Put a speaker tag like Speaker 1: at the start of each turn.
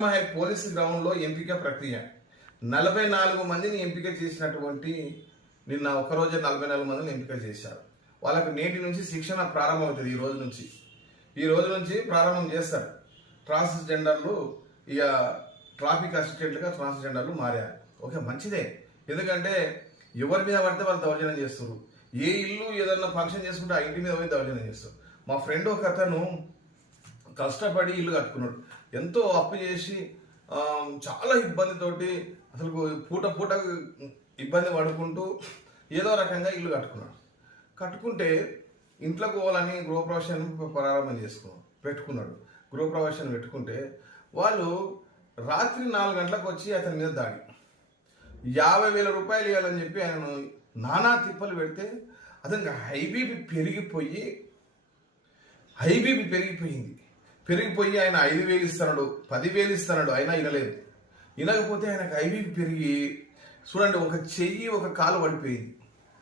Speaker 1: Mahal police గ్రౌండ్లో ఎంపిక ప్రక్రియ. నలభై నాలుగు మందిని ఎంపిక చేసినటువంటి నిన్న ఒకరోజే నలభై నాలుగు మందిని ఎంపిక చేశారు. వాళ్ళకు నేటి నుంచి శిక్షణ ప్రారంభమవుతుంది ఈ రోజు నుంచి. ఈ రోజు నుంచి ప్రారంభం చేస్తారు. ట్రాన్స్జెండర్లు ఇక ట్రాఫిక్ అసిస్టెంట్లుగా ట్రాన్స్జెండర్లు మారారు. ఓకే మంచిదే. ఎందుకంటే ఎవరి మీద పడితే వాళ్ళు దౌర్జన్యం చేస్తారు. ఏ ఇల్లు ఏదన్నా ఫంక్షన్ చేసుకుంటే ఆ ఇంటి మీద పోయి దౌర్జన్యం చేస్తారు. మా ఫ్రెండ్ ఒక అతను కష్టపడి ఇల్లు కట్టుకున్నాడు. ఎంతో అప్పు చేసి చాలా ఇబ్బందితోటి అసలు పూట పూట ఇబ్బంది పడుకుంటూ ఏదో రకంగా ఇల్లు కట్టుకున్నాడు. కట్టుకుంటే ఇంట్లో పోవాలని గృహప్రవేశం ప్రారంభం చేసుకున్నాడు పెట్టుకున్నాడు. గృహప్రవేశం పెట్టుకుంటే వాళ్ళు రాత్రి నాలుగు గంటలకు వచ్చి అతని మీద దాడి. యాభై వేల రూపాయలు ఇవ్వాలని చెప్పి ఆయనను నానా తిప్పలు పెడితే అతనికి హైబీపీ పెరిగిపోయి హైబీపీ పెరిగిపోయింది. పెరిగిపోయి ఆయన ఐదు వేలు ఇస్తున్నాడు పదివేలు ఇస్తున్నాడు అయినా వినలేదు వినకపోతే ఆయనకు హై పెరిగి చూడండి ఒక చెయ్యి ఒక కాలు పడిపోయింది.